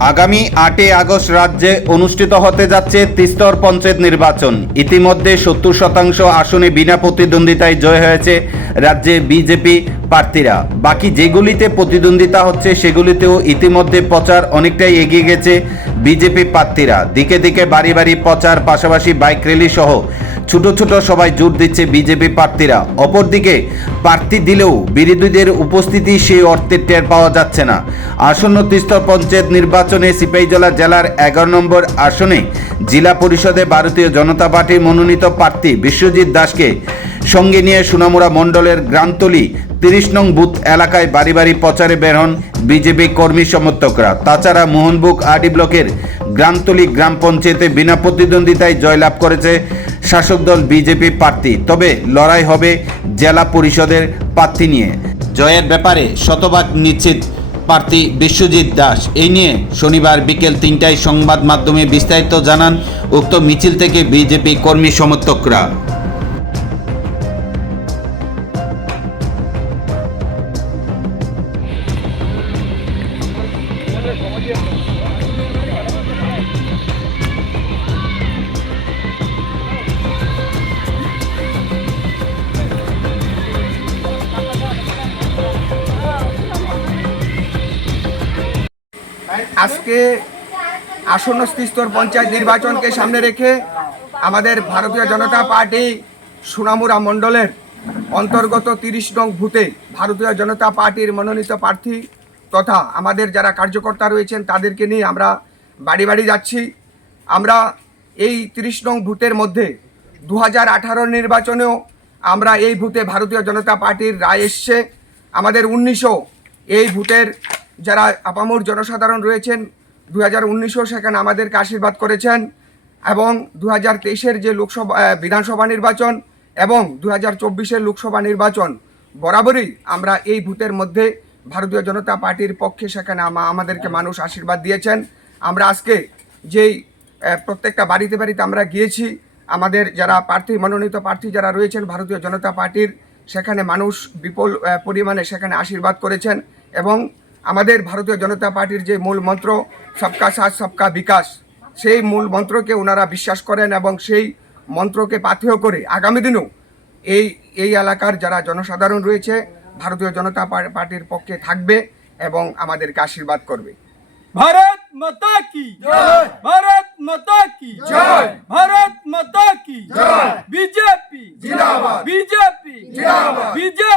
আগামী আটই আগস্ট রাজ্যে অনুষ্ঠিত হতে যাচ্ছে তিস্তর পঞ্চায়েত নির্বাচন। ইতিমধ্যে সত্তর শতাংশ আসনে বিনা প্রতিদ্বন্দ্বিতায় জয় হয়েছে রাজ্যে বিজেপি প্রার্থীরা। বাকি যেগুলিতে প্রতিদ্বন্দ্বিতা হচ্ছে, সেগুলিতেও ইতিমধ্যে প্রচার অনেকটাই এগিয়ে গেছে বিজেপি প্রার্থীরা। দিকে দিকে বাড়ি বাড়ি প্রচার, পাশাপাশি বাইক র্যালি সহ ছোট ছোট সবাই জোর দিচ্ছে বিজেপি প্রার্থীরা। অপরদিকে প্রার্থী দিলেও বিরোধীদের উপস্থিতি সেই অর্থে টের পাওয়া যাচ্ছে না। আসন্ন তিস্তর পঞ্চায়েত নির্বাচনে সিপাহীজলা জেলার এগারো নম্বর আসনে জেলা পরিষদে ভারতীয় জনতা পার্টির মনোনীত প্রার্থী বিশ্বজিৎ দাসকে সঙ্গে নিয়ে সোনামুড়া মণ্ডলের গ্রামতলি তিরিশ নং বুথ এলাকায় বাড়ি বাড়ি প্রচারে বের হন বিজেপি কর্মী সমর্থকরা। তাছাড়া মোহনবুক আডি ব্লকের গ্রামতলি গ্রাম পঞ্চায়েতে বিনা প্রতিদ্বন্দ্বিতায় জয়লাভ করেছে শাসক দল বিজেপি প্রার্থী। তবে লড়াই হবে জেলা পরিষদের প্রার্থী নিয়ে। জয়ের ব্যাপারে শতভাগ নিশ্চিত প্রার্থী বিশ্বজিৎ দাস। এই নিয়ে শনিবার বিকেল তিনটায় সংবাদ মাধ্যমে বিস্তারিত জানান উক্ত মিছিল থেকে বিজেপি কর্মী সমর্থকরা। আজকে আসন্ন স্তর পঞ্চায়েত নির্বাচনকে সামনে রেখে আমাদের ভারতীয় জনতা পার্টি সুনামুরা মণ্ডলের অন্তর্গত তিরিশ নং ভূতে ভারতীয় জনতা পার্টির মনোনীত প্রার্থী তথা আমাদের যারা কার্যকর্তা রয়েছেন তাদেরকে নিয়ে আমরা বাড়ি বাড়ি যাচ্ছি। আমরা এই তিরিশ নং ভূতের মধ্যে দু হাজার নির্বাচনেও আমরা এই ভূতে ভারতীয় জনতা পার্টির রায় এসছে। আমাদের উনিশশো এই ভূতের যারা আপামর জনসাধারণ রয়েছেন দু হাজার সেখানে আমাদেরকে আশীর্বাদ করেছেন এবং দু হাজার তেইশের যে লোকসভা বিধানসভা নির্বাচন এবং দু হাজার চব্বিশের লোকসভা নির্বাচন, বরাবরই আমরা এই ভূতের মধ্যে ভারতীয় জনতা পার্টির পক্ষে সেখানে আমাদেরকে মানুষ আশীর্বাদ দিয়েছেন। আমরা আজকে যেই প্রত্যেকটা বাড়িতে বাড়িতে আমরা গিয়েছি, আমাদের যারা প্রার্থী, মনোনীত প্রার্থী যারা রয়েছেন ভারতীয় জনতা পার্টির, সেখানে মানুষ বিপুল পরিমাণে সেখানে আশীর্বাদ করেছেন এবং আমাদের ভারতীয় জনতা পার্টির যে মূল মন্ত্র সবকা সাথ সবকা বিকাশ সেই মূল মন্ত্রকে ওনারা বিশ্বাস করেন এবং সেই মন্ত্রকে পাথেয় করে আগামী দিনেও এই এই এলাকার যারা জনসাধারণ রয়েছে ভারতীয় জনতা পার্টির পক্ষে থাকবে এবং আমাদেরকে আশীর্বাদ করবে। ভারত মাতা কি? ভারত মাতা কি? ভারত মাতা কি? বিজেপি। বিজেপি। বিজেপি।